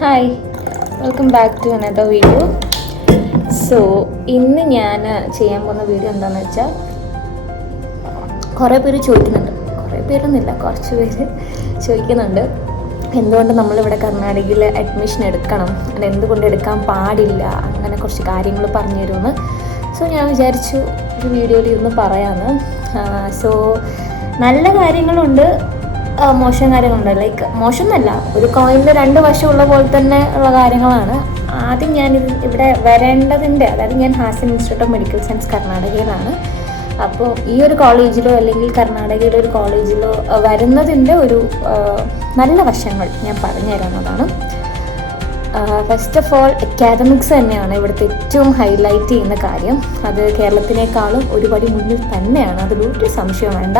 Hi, welcome back to another video. So ഇന്ന് ഞാൻ ചെയ്യാൻ പോകുന്ന വീഡിയോ എന്താണെന്ന് വെച്ചാൽ, കുറേ പേര് ചോദിക്കുന്നുണ്ട്, കുറേ പേരൊന്നുമില്ല, കുറച്ച് പേര് ചോദിക്കുന്നുണ്ട് എന്തുകൊണ്ട് നമ്മളിവിടെ കർണാടകയിൽ അഡ്മിഷൻ എടുക്കണം, അത് എന്തുകൊണ്ട് എടുക്കാൻ പാടില്ല, അങ്ങനെ കുറച്ച് കാര്യങ്ങൾ പറഞ്ഞു തരുമെന്ന്. സോ ഞാൻ വിചാരിച്ചു ഒരു വീഡിയോയിൽ ഇരുന്ന് പറയാമെന്ന്. സോ നല്ല കാര്യങ്ങളുണ്ട്, മോശം കാര്യങ്ങളുണ്ട്. ലൈക്ക് മോശം എന്നല്ല, ഒരു കോയിനിൽ രണ്ട് വശമുള്ള പോലെ തന്നെ ഉള്ള കാര്യങ്ങളാണ്. ആദ്യം ഞാൻ ഇവിടെ വരേണ്ടതിൻ്റെ, അതായത് ഞാൻ Hassan institute of medical science കർണാടകയിലാണ്. അപ്പോൾ ഈ ഒരു കോളേജിലോ അല്ലെങ്കിൽ കർണാടകയിലെ ഒരു കോളേജിലോ വരുന്നതിൻ്റെ ഒരു നല്ല വശങ്ങൾ ഞാൻ പറഞ്ഞു തരുന്നതാണ്. ഫസ്റ്റ് ഓഫ് ഓൾ അക്കാദമിക്സ് തന്നെയാണ് ഇവിടുത്തെ ഏറ്റവും ഹൈലൈറ്റ് ചെയ്യുന്ന കാര്യം. അത് കേരളത്തിനേക്കാളും ഒരുപടി മുന്നിൽ തന്നെയാണ്, അതിലൊരു സംശയം വേണ്ട.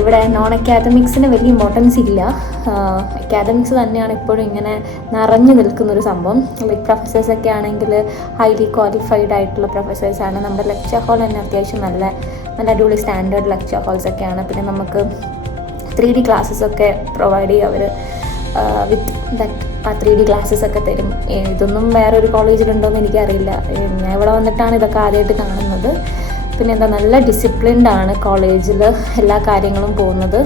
ഇവിടെ നോൺ അക്കാദമിക്സിന് വലിയ ഇമ്പോർട്ടൻസ് ഇല്ല. അക്കാദമിക്സ് തന്നെയാണ് ഇപ്പോഴും ഇങ്ങനെ നിറഞ്ഞു നിൽക്കുന്നൊരു സംഭവം. ലൈക്ക് പ്രൊഫസേഴ്സൊക്കെ ആണെങ്കിൽ ഹൈലി ക്വാളിഫൈഡ് ആയിട്ടുള്ള പ്രൊഫസേഴ്സാണ്. നമ്മുടെ ലെക്ചർ ഹാൾ തന്നെ അത്യാവശ്യം നല്ല അടിപൊളി സ്റ്റാൻഡേർഡ് ലെക്ചർ ഹാൾസൊക്കെയാണ്. പിന്നെ നമുക്ക് 3D ക്ലാസ്സസൊക്കെ പ്രൊവൈഡ് ചെയ്യും അവർ. വിത്ത് ദാറ്റ് ആ 3D ക്ലാസ്സസൊക്കെ തരും. ഇതൊന്നും വേറൊരു കോളേജിലുണ്ടോയെന്ന് എനിക്കറിയില്ല. ഞാൻ ഇവിടെ വന്നിട്ടാണ് ഇതൊക്കെ ആദ്യമായിട്ട് കാണുന്നത്. പിന്നെ എന്താ, നല്ല ഡിസിപ്ലിൻഡ് ആണ് കോളേജിൽ എല്ലാ കാര്യങ്ങളും പോകുന്നത്.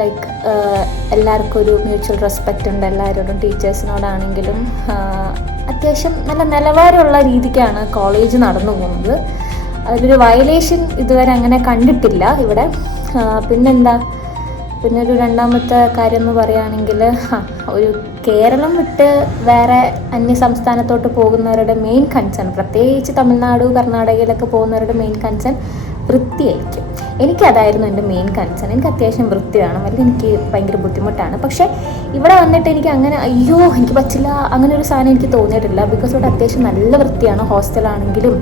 ലൈക്ക് എല്ലാവർക്കും ഒരു മ്യൂച്വൽ റെസ്പെക്റ്റ് ഉണ്ട് എല്ലാവരോടും, ടീച്ചേഴ്സിനോടാണെങ്കിലും. അത്യാവശ്യം നല്ല നിലവാരമുള്ള രീതിക്കാണ് കോളേജ് നടന്നു പോകുന്നത്. അതിലൊരു വയലേഷൻ ഇതുവരെ അങ്ങനെ കണ്ടിട്ടില്ല ഇവിടെ. പിന്നെ ഒരു രണ്ടാമത്തെ കാര്യം എന്ന് പറയുകയാണെങ്കിൽ, ഒരു കേരളം വിട്ട് വേറെ അന്യ സംസ്ഥാനത്തോട്ട് പോകുന്നവരുടെ മെയിൻ കൺസേൺ, പ്രത്യേകിച്ച് തമിഴ്നാട് കർണാടകയിലൊക്കെ പോകുന്നവരുടെ മെയിൻ കൺസേൺ വൃത്തിയായിരിക്കും. എനിക്കതായിരുന്നു എൻ്റെ മെയിൻ കൺസേൺ. എനിക്ക് അത്യാവശ്യം വൃത്തി വേണം, അല്ലെങ്കിൽ എനിക്ക് ഭയങ്കര ബുദ്ധിമുട്ടാണ്. പക്ഷേ ഇവിടെ വന്നിട്ട് എനിക്ക് അങ്ങനെ അയ്യോ എനിക്ക് പറ്റില്ല അങ്ങനെ ഒരു സാധനം എനിക്ക് തോന്നിയിട്ടില്ല. ബിക്കോസ് ഇവിടെ അത്യാവശ്യം നല്ല വൃത്തിയാണ്. ഹോസ്റ്റലാണെങ്കിലും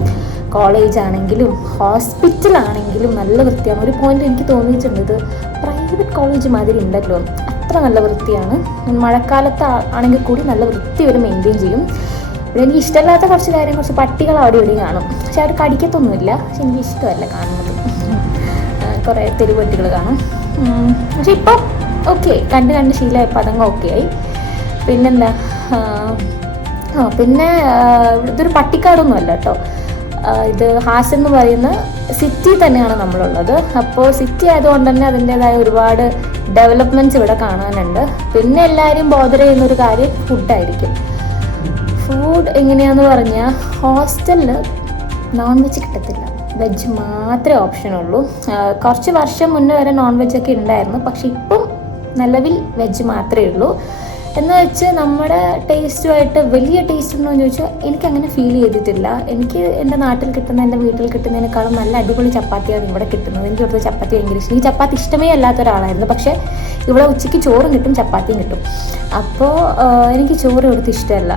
കോളേജ് ആണെങ്കിലും ഹോസ്പിറ്റലാണെങ്കിലും നല്ല വൃത്തിയാണ്. ഒരു പോയിന്റ് എനിക്ക് തോന്നിയിട്ടുണ്ട്, ഇത് പ്രൈവറ്റ് കോളേജ് മാതിരി ഉണ്ടല്ലോ, അത്ര നല്ല വൃത്തിയാണ്. മഴക്കാലത്ത് ആണെങ്കിൽ കൂടി നല്ല വൃത്തി അവർ മെയിൻറ്റെയിൻ ചെയ്യും. ഇവിടെ എനിക്ക് ഇഷ്ടമില്ലാത്ത കുറച്ച് കാര്യം, കുറച്ച് പട്ടികൾ അവിടെ ഇവിടെയും കാണും. പക്ഷെ അവർ കടിക്കത്തൊന്നുമില്ല. പക്ഷെ എനിക്ക് ഇഷ്ടമല്ല കാണുന്നത്. കുറേ തെരുവട്ടികൾ കാണും. പക്ഷെ ഇപ്പം ഓക്കെ, കണ്ട് ശീലമായപ്പോൾ അതങ്ങ് ഓക്കെ ആയി. പിന്നെന്താ, പിന്നെ ഇതൊരു പട്ടിക്കാടൊന്നും അല്ല കേട്ടോ. ഇത് ഹാസൻ എന്ന് പറയുന്ന സിറ്റി തന്നെയാണ് നമ്മളുള്ളത്. അപ്പോൾ സിറ്റി ആയതുകൊണ്ട് തന്നെ അതിൻ്റേതായ ഒരുപാട് ഡെവലപ്മെൻറ്റ്സ് ഇവിടെ കാണാനുണ്ട്. പിന്നെ എല്ലാവരും ബോധർ ചെയ്യുന്നൊരു കാര്യം ഫുഡായിരിക്കും. ഫുഡ് എങ്ങനെയാണെന്ന് പറഞ്ഞാൽ, ഹോസ്റ്റലിൽ നോൺ വെജ് കിട്ടത്തില്ല, വെജ് മാത്രമേ ഓപ്ഷനുള്ളൂ. കുറച്ച് വർഷം മുന്നേ വരെ നോൺ വെജൊക്കെ ഉണ്ടായിരുന്നു. പക്ഷെ ഇപ്പം നിലവിൽ വെജ് മാത്രമേ ഉള്ളൂ. എന്ന് വെച്ച് നമ്മുടെ ടേസ്റ്റുമായിട്ട് വലിയ ടേസ്റ്റ് ഉണ്ടോ എന്ന് ചോദിച്ചാൽ എനിക്കങ്ങനെ ഫീൽ ചെയ്തിട്ടില്ല. എനിക്ക് എൻ്റെ നാട്ടിൽ കിട്ടുന്ന, എൻ്റെ വീട്ടിൽ കിട്ടുന്നതിനേക്കാളും നല്ല അടിപൊളി ചപ്പാത്തിയാണ് ഇവിടെ കിട്ടുന്നത്. എനിക്ക് ഇവിടുത്തെ ചപ്പാത്തി ഭയങ്കര ഇഷ്ടം. ഈ ചപ്പാത്തി ഇഷ്ടമേ അല്ലാത്ത ഒരാളായിരുന്നു. പക്ഷേ ഇവിടെ ഉച്ചയ്ക്ക് ചോറും കിട്ടും, ചപ്പാത്തിയും കിട്ടും. അപ്പോൾ എനിക്ക് ചോറ് ഇവിടുത്തെ ഇഷ്ടമല്ല.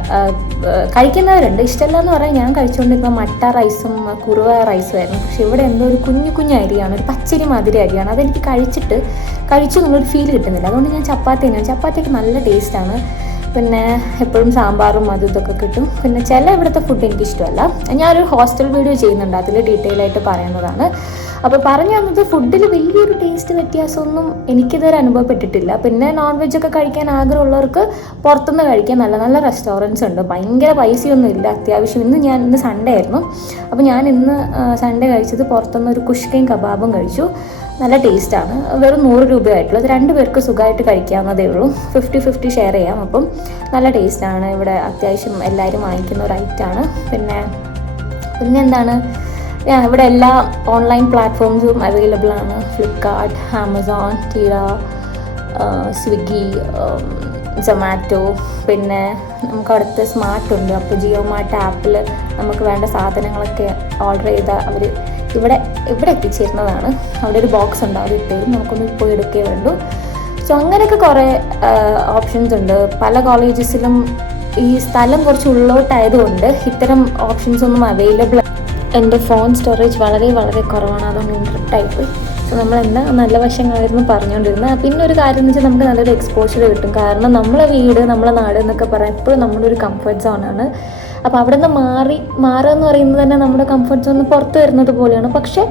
കഴിക്കുന്നവരുണ്ട്, ഇഷ്ടമല്ല എന്ന് പറയാൻ. ഞാൻ കഴിച്ചുകൊണ്ടിരുന്ന മട്ട റൈസും കുറുവ റൈസും ആയിരുന്നു. പക്ഷെ ഇവിടെ എന്തോ ഒരു കുഞ്ഞു അരിയാണ്, ഒരു പച്ചരി മാതിരി അരിയാണ്. അതെനിക്ക് കഴിച്ചു എന്നുള്ളൊരു ഫീൽ കിട്ടുന്നില്ല. അതുകൊണ്ട് ഞാൻ ചപ്പാത്തി തന്നെയാണ്. ചപ്പാത്തിയൊക്കെ നല്ല ടേസ്റ്റാണ്. പിന്നെ എപ്പോഴും സാമ്പാറും അതും ഇതൊക്കെ കിട്ടും. പിന്നെ ചില ഇവിടുത്തെ ഫുഡ് എനിക്കിഷ്ടമല്ല. ഞാനൊരു ഹോസ്റ്റൽ വീഡിയോ ചെയ്യുന്നുണ്ട്, അതിൽ ഡീറ്റെയിൽ ആയിട്ട് പറയുന്നതാണ്. അപ്പോൾ പറഞ്ഞു തന്നത്, ഫുഡിൽ വലിയൊരു ടേസ്റ്റ് വ്യത്യാസമൊന്നും എനിക്കിതുവരെ അനുഭവപ്പെട്ടിട്ടില്ല. പിന്നെ നോൺ വെജൊക്കെ കഴിക്കാൻ ആഗ്രഹമുള്ളവർക്ക് പുറത്തുനിന്ന് കഴിക്കാൻ നല്ല നല്ല റെസ്റ്റോറൻറ്റ്സ് ഉണ്ട്. ഭയങ്കര പൈസയൊന്നും ഇല്ല, അത്യാവശ്യം. ഇന്ന് സൺഡേ ആയിരുന്നു. അപ്പോൾ ഞാൻ ഇന്ന് സൺഡേ കഴിച്ചത് പുറത്തുനിന്ന് ഒരു കുഷ്കയും കബാബും കഴിച്ചു. നല്ല ടേസ്റ്റാണ്. വെറും 100 രൂപയായിട്ടുള്ളൂ. അത് 2 പേർക്ക് സുഖമായിട്ട് കഴിക്കാവുന്നതേ ഉള്ളൂ. 50-50 ഷെയർ ചെയ്യാം. അപ്പം നല്ല ടേസ്റ്റാണ്. ഇവിടെ അത്യാവശ്യം എല്ലാവരും വാങ്ങിക്കുന്ന ഒരു ഐറ്റമാണ്. പിന്നെ എന്താണ്, ഇവിടെ എല്ലാ ഓൺലൈൻ പ്ലാറ്റ്ഫോംസും അവൈലബിൾ ആണ്. ഫ്ലിപ്കാർട്ട്, ആമസോൺ, ടീറ, സ്വിഗ്ഗി, സൊമാറ്റോ. പിന്നെ നമുക്ക് അവിടുത്തെ സ്മാർട്ട് ഉണ്ട്. അപ്പോൾ ജിയോ മാർട്ട് ആപ്പിൽ നമുക്ക് വേണ്ട സാധനങ്ങളൊക്കെ ഓർഡർ ചെയ്താൽ അവർ ഇവിടെ എത്തിച്ചേരുന്നതാണ്. അവിടെ ഒരു ബോക്സ് ഉണ്ട്, അത് ഇട്ടുതരും, നമുക്കൊന്ന് പോയി എടുക്കേ വേണ്ടൂ. സോ അങ്ങനെയൊക്കെ കുറേ ഓപ്ഷൻസ് ഉണ്ട്. പല കോളേജസിലും ഈ സ്ഥലം കുറച്ച് ഉള്ളോട്ടായതുകൊണ്ട് ഇത്തരം ഓപ്ഷൻസ് ഒന്നും അവൈലബിൾ. എൻ്റെ ഫോൺ സ്റ്റോറേജ് വളരെ കുറവാണ്, അതുകൊണ്ട് ഇൻട്രപ്റ്റായിപ്പോയി. സോ നമ്മളെന്താ നല്ല വശങ്ങളായിരുന്നു പറഞ്ഞുകൊണ്ടിരുന്നത്. പിന്നെ ഒരു കാര്യം എന്ന് വെച്ചാൽ, നമുക്ക് നല്ലൊരു എക്സ്പോഷർ കിട്ടും. കാരണം നമ്മളെ വീട്, നമ്മളെ നാട് എന്നൊക്കെ പറയാൻ എപ്പോഴും നമ്മുടെ ഒരു കംഫർട്ട് സോണാണ്. അപ്പോൾ അവിടെ നിന്ന് മാറുക എന്ന് പറയുന്നത് തന്നെ നമ്മുടെ കംഫർട്ട് സോണിൽ പുറത്ത് വരുന്നത് പോലെയാണ്. പക്ഷേ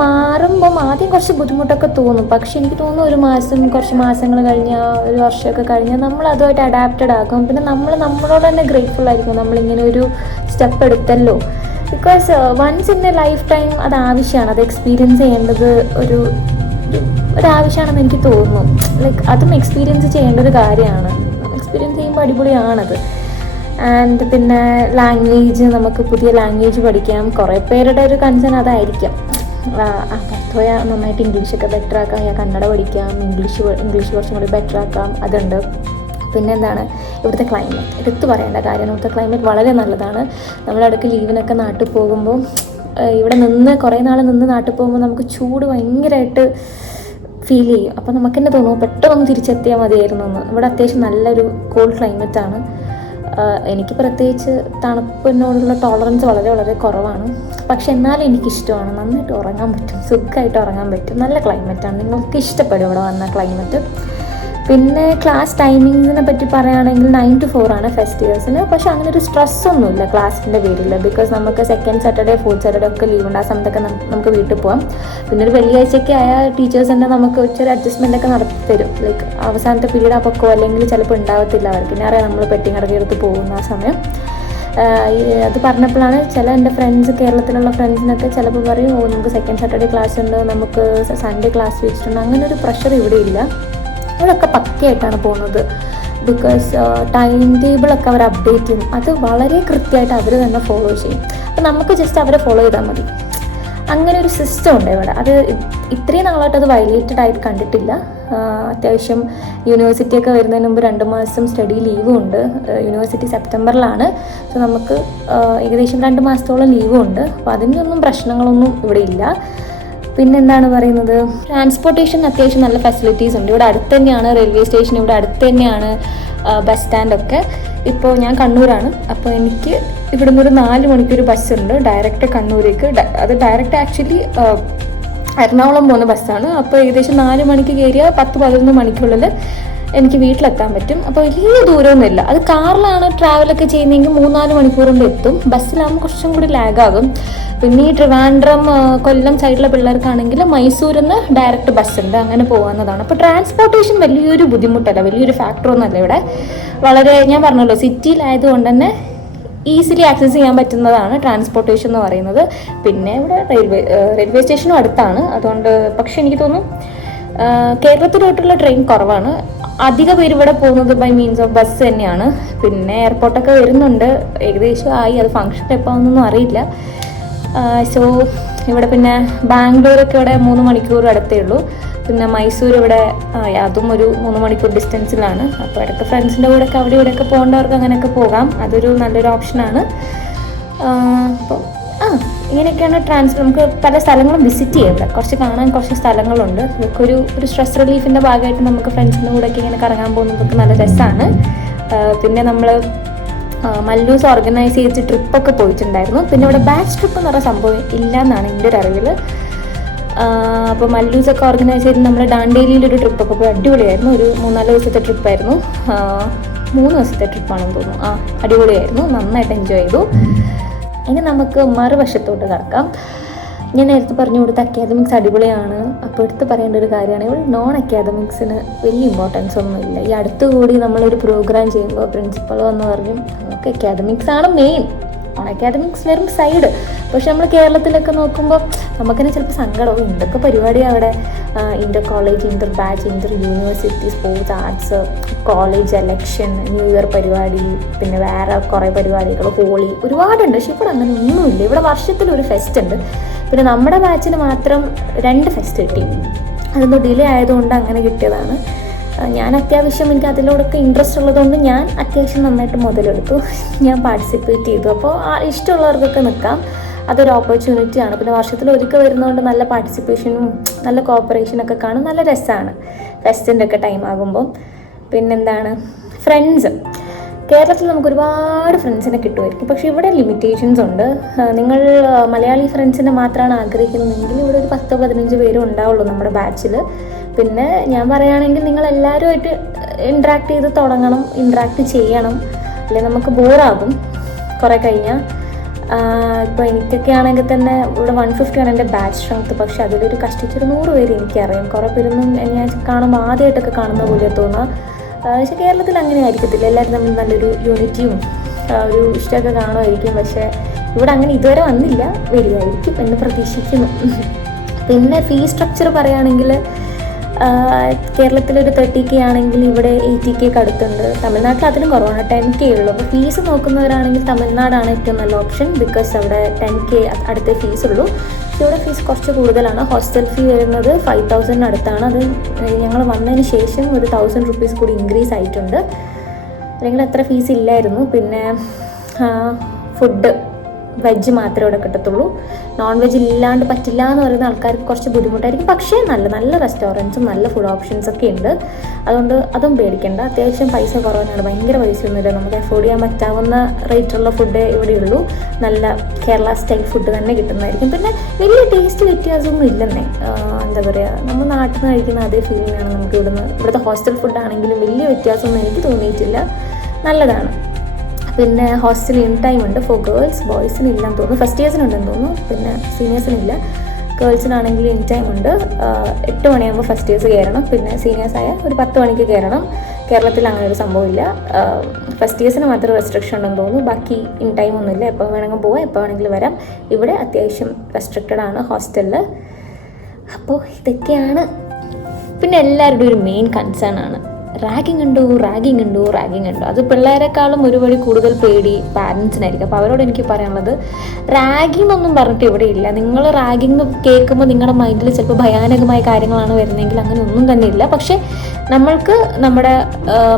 മാറുമ്പം ആദ്യം കുറച്ച് ബുദ്ധിമുട്ടൊക്കെ തോന്നും. പക്ഷെ എനിക്ക് തോന്നുന്നു ഒരു മാസം, കുറച്ച് മാസങ്ങൾ കഴിഞ്ഞാൽ, ഒരു വർഷമൊക്കെ കഴിഞ്ഞാൽ നമ്മൾ അതുമായിട്ട് അഡാപ്റ്റഡ് ആക്കും. പിന്നെ നമ്മൾ നമ്മളോട് തന്നെ ഗ്രേറ്റ്ഫുൾ ആയിരിക്കും നമ്മളിങ്ങനെ ഒരു സ്റ്റെപ്പ് എടുത്തല്ലോ. Because once in a lifetime അത് ആവശ്യമാണ്, അത് എക്സ്പീരിയൻസ് ചെയ്യേണ്ടത് ഒരാവശ്യമാണെന്ന് എനിക്ക് തോന്നുന്നു. ലൈക്ക് അതും എക്സ്പീരിയൻസ് ചെയ്യേണ്ട ഒരു കാര്യമാണ്. എക്സ്പീരിയൻസ് ചെയ്യുമ്പോൾ അടിപൊളിയാണത്. ആൻഡ് പിന്നെ ലാംഗ്വേജ്, നമുക്ക് പുതിയ ലാംഗ്വേജ് പഠിക്കാം. കുറേ പേരുടെ ഒരു കൺസേൺ അതായിരിക്കാം, പുറത്ത് പോയാൽ നന്നായിട്ട് ഇംഗ്ലീഷൊക്കെ ബെറ്റർ ആക്കാം, കന്നഡ പഠിക്കാം, ഇംഗ്ലീഷ് കുറച്ചും കൂടി ബെറ്റർ ആക്കാം, അതുണ്ട്. പിന്നെന്താണ് ഇവിടുത്തെ ക്ലൈമറ്റ്, എടുത്തു പറയേണ്ട കാര്യമാണ്. ഇവിടുത്തെ ക്ലൈമറ്റ് വളരെ നല്ലതാണ്. നമ്മളിടയ്ക്ക് ലീവിനൊക്കെ നാട്ടിൽ പോകുമ്പോൾ, ഇവിടെ കുറേ നാൾ നിന്ന് നാട്ടിൽ പോകുമ്പോൾ നമുക്ക് ചൂട് ഭയങ്കരമായിട്ട് ഫീൽ ചെയ്യും. അപ്പോൾ നമുക്ക് തന്നെ തോന്നും പെട്ടെന്ന് തിരിച്ചെത്തിയാൽ മതിയായിരുന്നു എന്ന്. ഇവിടെ അത്യാവശ്യം നല്ലൊരു കോൾഡ് ക്ലൈമറ്റാണ്. എനിക്ക് പ്രത്യേകിച്ച് തണുപ്പിനോടുള്ള ടോളറൻസ് വളരെ വളരെ കുറവാണ്. പക്ഷെ എന്നാലും എനിക്കിഷ്ടമാണ്. നന്നായിട്ട് ഉറങ്ങാൻ പറ്റും, സുഖമായിട്ട് ഉറങ്ങാൻ പറ്റും. നല്ല ക്ലൈമറ്റാണ്, നിങ്ങൾക്ക് ഇഷ്ടപ്പെടും ഇവിടെ വന്ന ക്ലൈമറ്റ്. പിന്നെ ക്ലാസ് ടൈമിങ്സിനെ പറ്റി പറയുകയാണെങ്കിൽ 9 to 4 ആണ് ഫസ്റ്റ് ഇയേഴ്സിന്. പക്ഷെ അങ്ങനെ ഒരു സ്ട്രെസ്സൊന്നുമില്ല ക്ലാസ്സിൻ്റെ പേരിൽ. ബിക്കോസ് നമുക്ക് സെക്കൻഡ് സാറ്റർഡേ, ഫോർത്ത് സാറ്റർഡേ ഒക്കെ ലീവുണ്ട്. ആ സമയത്തൊക്കെ നമുക്ക് വീട്ടിൽ പോകാം. പിന്നെ ഒരു വെള്ളിയാഴ്ചയൊക്കെ ആയ ടീച്ചേഴ്സ് തന്നെ നമുക്ക് ഇച്ചിരി അഡ്ജസ്റ്റ്മെൻ്റ് ഒക്കെ നടത്തി തരും. ലൈക്ക് അവസാനത്തെ പീരീഡ് അപ്പൊക്കോ അല്ലെങ്കിൽ ചിലപ്പോൾ ഉണ്ടാവത്തില്ല അവർക്ക്. പിന്നെ അറിയാം നമ്മൾ പെട്ടിങ്ങടക്കി എടുത്ത് പോകുന്ന ആ സമയം. അത് പറഞ്ഞപ്പോഴാണ് എൻ്റെ ഫ്രണ്ട്സ്, കേരളത്തിലുള്ള ഫ്രണ്ട്സിനൊക്കെ ചിലപ്പോൾ പറയും, നമുക്ക് സെക്കൻഡ് സാറ്റർഡേ ക്ലാസ് ഉണ്ട്, നമുക്ക് സൺഡേ ക്ലാസ് വെച്ചിട്ടുണ്ട്. അങ്ങനെ ഒരു പ്രഷർ ഇവിടെ ഇല്ല. ഇവിടെയൊക്കെ പക്കയായിട്ടാണ് പോകുന്നത്. ബിക്കോസ് ടൈം ടേബിളൊക്കെ അവർ അപ്ഡേറ്റ് ചെയ്യും. അത് വളരെ കൃത്യമായിട്ട് അവർ തന്നെ ഫോളോ ചെയ്യും. അപ്പോൾ നമുക്ക് ജസ്റ്റ് അവരെ ഫോളോ ചെയ്താൽ മതി. അങ്ങനെ ഒരു സിസ്റ്റം ഉണ്ട് ഇവിടെ. അത് ഇത്രയും നാളായിട്ട് അത് വയലേറ്റഡ് ആയിട്ട് കണ്ടിട്ടില്ല. അത്യാവശ്യം യൂണിവേഴ്സിറ്റിയൊക്കെ വരുന്നതിന് മുമ്പ് 2 മാസം സ്റ്റഡി ലീവും ഉണ്ട്. യൂണിവേഴ്സിറ്റി സെപ്റ്റംബറിലാണ്. സോ നമുക്ക് ഏകദേശം 2 മാസത്തോളം ലീവും ഉണ്ട്. അപ്പോൾ അതിൻ്റെ ഒന്നും പ്രശ്നങ്ങളൊന്നും ഇവിടെ ഇല്ല. പിന്നെന്താണ് പറയുന്നത്, ട്രാൻസ്പോർട്ടേഷൻ അത്യാവശ്യം നല്ല ഫെസിലിറ്റീസ് ഉണ്ട്. ഇവിടെ അടുത്ത് തന്നെയാണ് റെയിൽവേ സ്റ്റേഷൻ, ഇവിടെ അടുത്ത് തന്നെയാണ് ബസ് സ്റ്റാൻഡൊക്കെ. ഇപ്പോൾ ഞാൻ കണ്ണൂരാണ്. അപ്പോൾ എനിക്ക് ഇവിടുന്ന് ഒരു 4 മണിക്കൂർ ബസ്സുണ്ട് ഡയറക്റ്റ് കണ്ണൂരേക്ക്. അത് ഡയറക്റ്റ് ആക്ച്വലി എറണാകുളം പോകുന്ന ബസ്സാണ്. അപ്പോൾ ഏകദേശം 4 മണിക്ക് കയറിയാൽ 10-11 മണിക്കുള്ളിൽ എനിക്ക് വീട്ടിലെത്താൻ പറ്റും. അപ്പോൾ വലിയ ദൂരമൊന്നുമില്ല. അത് കാറിലാണ് ട്രാവലൊക്കെ ചെയ്യുന്നതെങ്കിൽ 3-4 മണിക്കൂർ കൊണ്ട് എത്തും. ബസ്സിലാകുമ്പോൾ കുറച്ചും കൂടി ലാഗാകും. പിന്നെ ഈ ട്രിവാൻഡ്രം, കൊല്ലം സൈഡിലെ പിള്ളേർക്കാണെങ്കിൽ മൈസൂരിൽ നിന്ന് ഡയറക്റ്റ് ബസ് ഉണ്ട്, അങ്ങനെ പോകുന്നതാണ്. അപ്പോൾ ട്രാൻസ്പോർട്ടേഷൻ വലിയൊരു ബുദ്ധിമുട്ടല്ല, വലിയൊരു ഫാക്ടറൊന്നുമല്ല ഇവിടെ. വളരെ, ഞാൻ പറഞ്ഞല്ലോ, സിറ്റിയിലായതുകൊണ്ട് തന്നെ ഈസിലി ആക്സസ് ചെയ്യാൻ പറ്റുന്നതാണ് ട്രാൻസ്പോർട്ടേഷൻ എന്ന് പറയുന്നത്. പിന്നെ ഇവിടെ റെയിൽവേ സ്റ്റേഷനും അടുത്താണ്. അതുകൊണ്ട് പക്ഷെ എനിക്ക് തോന്നുന്നു കേരളത്തിലോട്ടുള്ള ട്രെയിൻ കുറവാണ്. അധിക പേര് ഇവിടെ പോകുന്നത് ബൈ മീൻസ് ഓഫ് ബസ് തന്നെയാണ്. പിന്നെ എയർപോർട്ടൊക്കെ വരുന്നുണ്ട്, ഏകദേശം ആയി. അത് ഫംഗ്ഷൻ എപ്പോഴൊന്നും അറിയില്ല. സോ ഇവിടെ പിന്നെ ബാംഗ്ലൂരൊക്കെ ഇവിടെ 3 മണിക്കൂർ അടുത്തേ ഉള്ളൂ. പിന്നെ മൈസൂർ ഇവിടെ അതും ഒരു 3 മണിക്കൂർ ഡിസ്റ്റൻസിലാണ്. അപ്പോൾ ഇടയ്ക്ക് ഫ്രണ്ട്സിൻ്റെ കൂടെയൊക്കെ അവിടെ ഇവിടെയൊക്കെ പോകേണ്ടവർക്ക് അങ്ങനെയൊക്കെ പോകാം. അതൊരു നല്ലൊരു ഓപ്ഷനാണ്. അപ്പോൾ ഇങ്ങനെയൊക്കെയാണ് നമുക്ക് പല സ്ഥലങ്ങളും വിസിറ്റ് ചെയ്യാം. കുറച്ച് കാണാൻ കുറച്ച് സ്ഥലങ്ങളുണ്ട്. ഇതൊക്കെ ഒരു സ്ട്രെസ് റിലീഫിൻ്റെ ഭാഗമായിട്ട് നമുക്ക് ഫ്രണ്ട്സിൻ്റെ കൂടെയൊക്കെ ഇങ്ങനെ കറങ്ങാൻ പോകുന്നതൊക്കെ നല്ല രസമാണ്. പിന്നെ നമ്മൾ മല്ലൂസ് ഓർഗനൈസ് ചെയ്ത് ട്രിപ്പൊക്കെ പോയിട്ടുണ്ടായിരുന്നു. പിന്നെ ഇവിടെ ബാച്ച് ട്രിപ്പ് എന്ന് പറഞ്ഞ സംഭവം ഇല്ല എന്നാണ് എൻ്റെ ഒരു അറിവിൽ. അപ്പോൾ മല്ലൂസൊക്കെ ഓർഗനൈസ് ചെയ്ത് നമ്മൾ ഡാണ്ടേലിയിലൊരു ട്രിപ്പൊക്കെ പോയി, അടിപൊളിയായിരുന്നു. ഒരു 3-4 ദിവസത്തെ ട്രിപ്പായിരുന്നു. 3 ദിവസത്തെ ട്രിപ്പാണെന്ന് തോന്നുന്നു. അടിപൊളിയായിരുന്നു, നന്നായിട്ട് എൻജോയ് ചെയ്തു. ഇനി നമുക്ക് മറുവശത്തോട്ട് കിടക്കാം. ഞാൻ നേരത്തെ പറഞ്ഞു കൊടുത്ത അക്കാദമിക്സ് അടിപൊളിയാണ്. അപ്പോൾ എടുത്ത് പറയേണ്ട ഒരു കാര്യമാണ്, ഇവിടെ നോൺ അക്കാദമിക്സിന് വലിയ ഇമ്പോർട്ടൻസ് ഒന്നുമില്ല. ഈ അടുത്തുകൂടി നമ്മളൊരു പ്രോഗ്രാം ചെയ്യുമ്പോൾ പ്രിൻസിപ്പൾ വന്ന് പറഞ്ഞു നമുക്ക് അക്കാദമിക്സ് ആണ് മെയിൻ, നോൺ അക്കാദമിക്സ് വെറും സൈഡ്. പക്ഷെ നമ്മൾ കേരളത്തിലൊക്കെ നോക്കുമ്പോൾ നമുക്കെന്നെ ചിലപ്പോൾ സങ്കടവും. എന്തൊക്കെ പരിപാടിയാണ് അവിടെ, inter college, inter batch, inter university, sports, arts, college election, new year പരിപാടി, പിന്നെ വേറെ കുറേ പരിപാടികൾ, ഹോളി, ഒരുപാടുണ്ട്. പക്ഷെ ഇവിടെ അങ്ങനെ ഒന്നുമില്ല. ഇവിടെ വർഷത്തിലൊരു ഫെസ്റ്റ് ഉണ്ട്. പിന്നെ നമ്മുടെ ബാച്ചിന് മാത്രം 2 ഫെസ്റ്റ് കിട്ടി. അതൊന്ന് ഡിലേ ആയതുകൊണ്ട് അങ്ങനെ കിട്ടിയതാണ്. ഞാൻ അത്യാവശ്യം എനിക്ക് അതിലോടൊക്കെ ഇൻട്രസ്റ്റ് ഉള്ളതുകൊണ്ട് ഞാൻ അത്യാവശ്യം നന്നായിട്ട് മുതലെടുത്തു. ഞാൻ പാർട്ടിസിപ്പേറ്റ് ചെയ്തു. അപ്പോൾ ഇഷ്ടമുള്ളവർക്കൊക്കെ നിൽക്കാം, അതൊരു ഓപ്പർച്യൂണിറ്റിയാണ്. പിന്നെ വർഷത്തിൽ ഒരിക്കൽ വരുന്നതുകൊണ്ട് നല്ല പാർട്ടിസിപ്പേഷനും നല്ല കോപ്പറേഷനൊക്കെ കാണും, നല്ല രസമാണ് ഫെസ്റ്റിൻ്റെ ഒക്കെ ടൈം ആകുമ്പോൾ. പിന്നെന്താണ്, ഫ്രണ്ട്സ്. കേരളത്തിൽ നമുക്ക് ഒരുപാട് ഫ്രണ്ട്സിനെ കിട്ടുമായിരിക്കും, പക്ഷേ ഇവിടെ ലിമിറ്റേഷൻസ് ഉണ്ട്. നിങ്ങൾ മലയാളി ഫ്രണ്ട്സിനെ മാത്രമാണ് ആഗ്രഹിക്കുന്നതെങ്കിൽ ഇവിടെ ഒരു 10-15 പേരും ഉണ്ടാവുള്ളൂ നമ്മുടെ ബാച്ചിൽ. പിന്നെ ഞാൻ പറയുകയാണെങ്കിൽ നിങ്ങൾ എല്ലാവരുമായിട്ട് ഇൻട്രാക്ട് ചെയ്ത് തുടങ്ങണം, ഇൻട്രാക്ട് ചെയ്യണം, അല്ലെങ്കിൽ നമുക്ക് ബോറാകും കുറേ കഴിഞ്ഞാൽ. ഇപ്പോൾ എനിക്കൊക്കെ ആണെങ്കിൽ തന്നെ ഇവിടെ 150 ആണ് എൻ്റെ ബാച്ച് സ്ട്രെങ്ത്ത്. പക്ഷേ അതിലൊരു കഷ്ടിച്ചൊരു 100 പേര് എനിക്കറിയാം. കുറേ പേരൊന്നും ഞാൻ കാണുമ്പോൾ ആദ്യമായിട്ടൊക്കെ കാണുന്ന പോലെ തോന്നുക. പക്ഷേ കേരളത്തിൽ അങ്ങനെ ആയിരിക്കത്തില്ല. എല്ലാവരും തമ്മിൽ നല്ലൊരു യൂണിറ്റിയും ഒരു ഇഷ്ടമൊക്കെ കാണുമായിരിക്കും. പക്ഷേ ഇവിടെ അങ്ങനെ ഇതുവരെ വന്നില്ല, വരുമായിരിക്കും എന്ന് പ്രതീക്ഷിക്കുന്നു. പിന്നെ ഫീ സ്ട്രക്ചർ പറയുകയാണെങ്കിൽ കേരളത്തിലൊരു 30K ആണെങ്കിൽ ഇവിടെ 80K അടുത്തുണ്ട്. തമിഴ്നാട്ടിൽ അതിലും കുറവാണ്, 10K ഉള്ളൂ. അപ്പോൾ ഫീസ് നോക്കുന്നവരാണെങ്കിൽ തമിഴ്നാടാണ് ഏറ്റവും നല്ല ഓപ്ഷൻ. ബിക്കോസ് അവിടെ 10K അടുത്തേ ഫീസ് ഉള്ളൂ. ഇവിടെ ഫീസ് കുറച്ച് കൂടുതലാണ്. ഹോസ്റ്റൽ ഫീ വരുന്നത് 5,000 അടുത്താണ്. അത് ഞങ്ങൾ വന്നതിന് ശേഷം ഒരു 1,000 rupees കൂടി ഇൻക്രീസ് ആയിട്ടുണ്ട്. അല്ലെങ്കിൽ അത്ര ഫീസ് ഇല്ലായിരുന്നു. പിന്നെ ഫുഡ് വെജ് മാത്രമേ ഇവിടെ കിട്ടത്തുള്ളൂ. നോൺ വെജ് ഇല്ലാണ്ട് പറ്റില്ല എന്ന് പറയുന്ന ആൾക്കാർക്ക് കുറച്ച് ബുദ്ധിമുട്ടായിരിക്കും. പക്ഷേ നല്ല നല്ല റെസ്റ്റോറൻറ്റ്സും നല്ല ഫുഡ് ഓപ്ഷൻസൊക്കെ ഉണ്ട്. അതുകൊണ്ട് അതും പേടിക്കേണ്ട. അത്യാവശ്യം പൈസ കുറവാണ്, ഭയങ്കര പൈസയൊന്നുമില്ല. നമുക്ക് അഫോർഡ് ചെയ്യാൻ പറ്റാവുന്ന റേറ്റുള്ള ഫുഡ് ഇവിടെയുള്ളൂ. നല്ല കേരള സ്റ്റൈൽ ഫുഡ് തന്നെ കിട്ടുന്നതായിരിക്കും. പിന്നെ വലിയ ടേസ്റ്റ് വ്യത്യാസമൊന്നും ഇല്ലെന്നേ. എന്താ പറയുക, നമ്മൾ നാട്ടിൽ നിന്ന് കഴിക്കുന്ന അതേ ഫീലിംഗാണ് നമുക്ക് ഇവിടുത്തെ ഹോസ്റ്റൽ ഫുഡാണെങ്കിലും വലിയ വ്യത്യാസമൊന്നും എനിക്ക് തോന്നിയിട്ടില്ല. നല്ലതാണ്. പിന്നെ ഹോസ്റ്റൽ ഇൻ ടൈം ഉണ്ട് ഫോർ ഗേൾസ്. ബോയ്സിന് ഇല്ലെന്ന് തോന്നുന്നു. ഫസ്റ്റ് ഇയേഴ്സിനുണ്ടെന്ന് തോന്നുന്നു. പിന്നെ സീനിയേഴ്സിനില്ല. ഗേൾസിനാണെങ്കിൽ ഇൻ ടൈം ഉണ്ട്. 8 മണിയാകുമ്പോൾ ഫസ്റ്റ് ഇയേഴ്സ് കയറണം. പിന്നെ സീനിയേഴ്സായ ഒരു 10 മണിക്ക് കയറണം. കേരളത്തിൽ അങ്ങനെ ഒരു സംഭവമില്ല. ഫസ്റ്റ് ഇയേഴ്സിന് മാത്രം റെസ്ട്രിക്ഷൻ ഉണ്ടെന്ന് തോന്നുന്നു. ബാക്കി ഇൻ ടൈം ഒന്നുമില്ല. എപ്പോൾ വേണമെങ്കിൽ പോവാം, എപ്പോൾ വേണമെങ്കിലും വരാം. ഇവിടെ അത്യാവശ്യം റെസ്ട്രിക്റ്റഡ് ആണ് ഹോസ്റ്റലിൽ. അപ്പോൾ ഇതൊക്കെയാണ്. പിന്നെ എല്ലാവരുടെയും ഒരു മെയിൻ കൺസേൺ ആണ് റാഗിങ് ഉണ്ടോ. അത് പിള്ളേരെക്കാളും ഒരുപടി കൂടുതൽ പേടി പാരൻസിനായിരിക്കും. അപ്പോൾ അവരോട് എനിക്ക് പറയാനുള്ളത്, റാഗിങ് ഒന്നും പറഞ്ഞിട്ട് ഇവിടെ ഇല്ല. നിങ്ങൾ റാഗിങ് കേൾക്കുമ്പോൾ നിങ്ങളുടെ മൈൻഡിൽ ചിലപ്പോൾ ഭയാനകമായ കാര്യങ്ങളാണ് വരുന്നതെങ്കിൽ അങ്ങനെ ഒന്നും തന്നെ ഇല്ല. പക്ഷേ നമ്മൾക്ക് നമ്മുടെ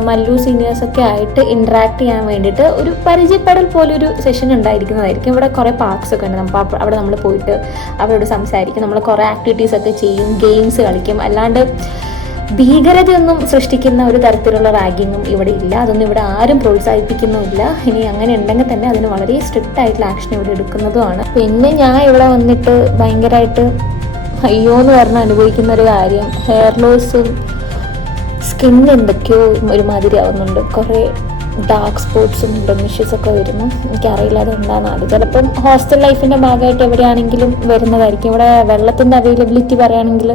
മല്ലു സീനിയേഴ്സൊക്കെ ആയിട്ട് ഇൻട്രാക്ട് ചെയ്യാൻ വേണ്ടിയിട്ട് ഒരു പരിചയപ്പെടൽ പോലെ ഒരു സെഷൻ ഉണ്ടായിരിക്കുന്നതായിരിക്കും. ഇവിടെ കുറേ പാർക്സൊക്കെ ഉണ്ട്. അപ്പോൾ അവിടെ നമ്മൾ പോയിട്ട് അവരോട് സംസാരിക്കും. നമ്മൾ കുറേ ആക്ടിവിറ്റീസൊക്കെ ചെയ്യും, ഗെയിംസ് കളിക്കും. അല്ലാണ്ട് ഭീകരതയൊന്നും സൃഷ്ടിക്കുന്ന ഒരു തരത്തിലുള്ള റാഗിങ്ങും ഇവിടെ ഇല്ല. അതൊന്നും ഇവിടെ ആരും പ്രോത്സാഹിപ്പിക്കുന്നുമില്ല. ഇനി അങ്ങനെ ഉണ്ടെങ്കിൽ തന്നെ അതിന് വളരെ സ്ട്രിക്റ്റ് ആയിട്ടുള്ള ആക്ഷൻ ഇവിടെ എടുക്കുന്നതുമാണ്. പിന്നെ ഞാൻ ഇവിടെ വന്നിട്ട് ഭയങ്കരമായിട്ട് അയ്യോ എന്ന് പറഞ്ഞ് അനുഭവിക്കുന്ന ഒരു കാര്യം, ഹെയർ ലോസും സ്കിൻ എന്തൊക്കെയോ ഒരുമാതിരി ആവുന്നുണ്ട്. കുറേ ഡാർക്ക് സ്പോട്ട്സും ബ്ലെമിഷസൊക്കെ വരുന്നു. എനിക്കറിയില്ല അതെന്താണെന്നാണ്. ചിലപ്പം ഹോസ്റ്റൽ ലൈഫിൻ്റെ ഭാഗമായിട്ട് എവിടെയാണെങ്കിലും വരുന്നതായിരിക്കും. ഇവിടെ വെള്ളത്തിൻ്റെ അവൈലബിലിറ്റി പറയുകയാണെങ്കിൽ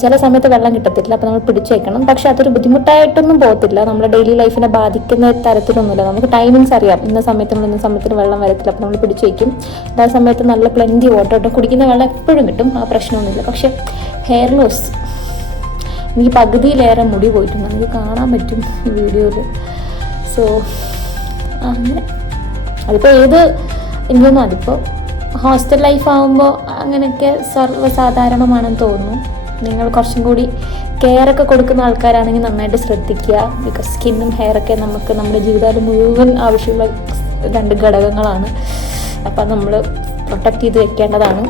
ചില സമയത്ത് വെള്ളം കിട്ടത്തില്ല. അപ്പോൾ നമ്മൾ പിടിച്ചു വെക്കണം. പക്ഷെ അതൊരു ബുദ്ധിമുട്ടായിട്ടൊന്നും പോകത്തില്ല. നമ്മുടെ ഡെയിലി ലൈഫിനെ ബാധിക്കുന്ന തരത്തിലൊന്നുമില്ല. നമുക്ക് ടൈമിങ്സ് അറിയാം. ഇന്ന സമയത്തിന് വെള്ളം വരത്തില്ല. അപ്പോൾ നമ്മൾ പിടിച്ചു വയ്ക്കും. ആ സമയത്ത് നല്ല പ്ലെൻറ്റി വാട്ടർ കിട്ടും. കുടിക്കുന്ന വെള്ളം എപ്പോഴും കിട്ടും. ആ പ്രശ്നമൊന്നുമില്ല. പക്ഷെ ഹെയർ ലോസ്, എനിക്ക് പകുതിയിലേറെ മുടി പോയിട്ടുണ്ട്. നമുക്ക് കാണാൻ പറ്റും ഈ വീഡിയോയിൽ. സോ അങ്ങനെ അതിപ്പോൾ എനിക്കൊന്നും അതിപ്പോൾ ഹോസ്റ്റൽ ലൈഫ് ആകുമ്പോൾ അങ്ങനെയൊക്കെ സർവ്വസാധാരണമാണെന്ന് തോന്നുന്നു. നിങ്ങൾ കുറച്ചും കൂടി കെയറൊക്കെ കൊടുക്കുന്ന ആൾക്കാരാണെങ്കിൽ നന്നായിട്ട് ശ്രദ്ധിക്കുക. ബിക്കോസ് സ്കിന്നും ഹെയറൊക്കെ നമുക്ക് നമ്മുടെ ജീവിതകാലം മുഴുവൻ ആവശ്യമുള്ള 2 ഘടകങ്ങളാണ്. അപ്പം നമ്മൾ പ്രൊട്ടക്റ്റ് ചെയ്ത് വെക്കേണ്ടതാണ്.